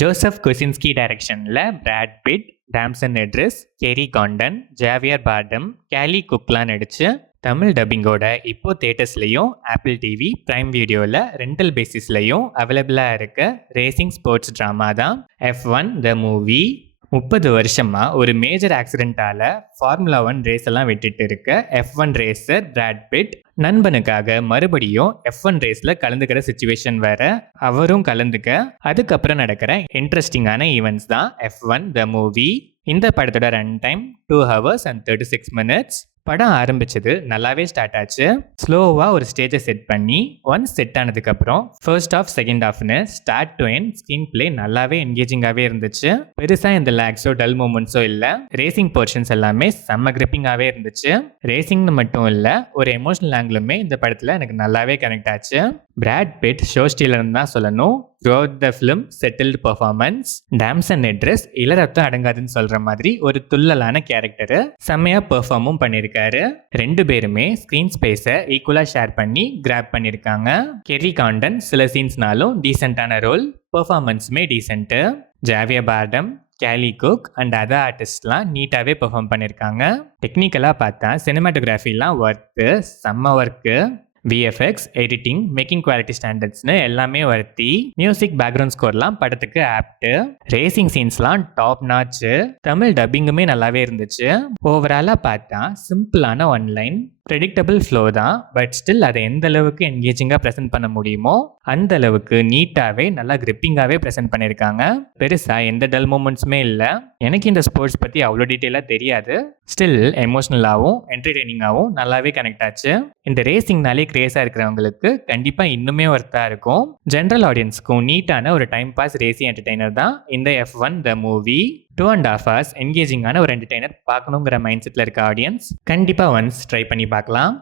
Joseph கொசின்ஸ்கி டைரக்ஷனில் Brad Pitt, Thomson எட்ரிஸ், கெரி Condon, Xavier Bardem, கேலி குக்லாம் நடிச்சு தமிழ் டப்பிங்கோட இப்போ தேட்டர்ஸ்லையும் ஆப்பிள் டிவி, பிரைம் வீடியோவில் ரெண்டல் பேசிஸ்லையும் அவைலபிளாக இருக்க ரேசிங் ஸ்போர்ட்ஸ் ட்ராமா தான் F1 த மூவி. 30 வருஷமா ஒரு மேஜர் ஆக்சிடென்ட்டால ஃபார்முலா 1 ரேஸ் எல்லாம் விட்டுட்டு இருக்க F1 ரேசர் பிராட் பிட் நண்பனுக்காக மறுபடியும் F1 ரேஸ்ல கலந்துக்கிற சுச்சுவேஷன் வேற. அவரும் கலந்துக்க அதுக்கப்புறம் நடக்கிற இன்ட்ரெஸ்டிங்கான ஈவெண்ட்ஸ் தான் F1 த மூவி. இந்த படத்தோட run time 2 hours and 36 minutes. படம் ஆரம்பிச்சது நல்லாவே ஸ்டார்ட் ஆச்சு. ஸ்லோவாக ஒரு ஸ்டேஜை செட் பண்ணி ஒன்ஸ் செட் ஆனதுக்கப்புறம் ஃபர்ஸ்ட் ஆஃப் செகண்ட் ஆஃப்னு start to end screenplay நல்லாவே என்கேஜிங்காகவே இருந்துச்சு. பெருசாக இந்த லேக்ஸோ டல் மூமெண்ட்ஸோ இல்லை. ரேசிங் போர்ஷன்ஸ் எல்லாமே செம்ம கிரிப்பிங்காகவே இருந்துச்சு. ரேசிங்னு மட்டும் இல்லை, ஒரு எமோஷனல் ஆங்கிளுமே இந்த படத்தில் எனக்கு நல்லாவே கனெக்ட் ஆச்சு. பிராட் பிட் ஷோ ஸ்டீலர்னு தான் சொல்லணும். Throughout the film settled performance. Damson Idris இளரத்தம் அடங்காதுன்னு சொல்ற மாதிரி ஒரு துள்ளலான கேரக்டரு செம்மையா பெர்ஃபார்மும் பண்ணியிருக்காரு. ரெண்டு பேருமே ஸ்க்ரீன் ஸ்பேஸை ஈக்குவலாக ஷேர் பண்ணி கிராப் பண்ணியிருக்காங்க. கெரி காண்டன் சில சீன்ஸ்னாலும் டீசெண்டான ரோல், பெர்ஃபார்மன்ஸுமே decent. Javier Bardem, Callie Cook and other ஆர்டிஸ்ட்லாம் நீட்டாகவே பெர்ஃபார்ம் பண்ணியிருக்காங்க. டெக்னிக்கலாக பார்த்தா சினிமாட்டோகிராஃபிலாம் ஒர்த்து, செம்ம work. VFX, editing, making quality ஸ்டாண்டர்ட்ஸ்னு எல்லாமே வர்த்தி. மியூசிக், பேக்ரவுண்ட் ஸ்கோர்லாம் படத்துக்கு ஆப்டு. ரேசிங் சீன்ஸ்லாம் டாப் நாச்சு. தமிழ் டப்பிங்குமே நல்லாவே இருந்துச்சு. ஓவராலாக பார்த்தா சிம்பிளான ஒன்லைன், ப்ரெடிக்டபிள் ஃப்ளோ தான். பட் ஸ்டில் அதை எந்த அளவுக்கு என்கேஜிங்காக ப்ரெசென்ட் பண்ண முடியுமோ அந்த அளவுக்கு நீட்டாகவே நல்லா கிரிப்பிங்காகவே ப்ரெசென்ட் பண்ணியிருக்காங்க. பெருசாக எந்த டல் மூமெண்ட்ஸுமே இல்லை. எனக்கு இந்த ஸ்போர்ட்ஸ் பற்றி அவ்வளோ டீட்டெயிலாக தெரியாது. ஸ்டில் எமோஷ்னலாகவும் என்டர்டெய்னிங்காகவும் நல்லாவே கனெக்ட் ஆச்சு. இந்த ரேசிங்னாலே கிரேஸாக இருக்கிறவங்களுக்கு கண்டிப்பாக இன்னுமே ஒர்த்தாக இருக்கும். ஜென்ரல் ஆடியன்ஸ்க்கும் நீட்டான ஒரு டைம் பாஸ் ரேசிங் என்டர்டெய்னர் தான் இந்த F1 த மூவி. 2.5 hours என்கேஜிங்கான ஒரு என்டர்டெய்னர் பார்க்கணுங்கிற மைண்ட் செட்டில் இருக்க ஆடியன்ஸ் கண்டிப்பாக ஒன்ஸ் ட்ரை பண்ணி பார்க்கலாம்.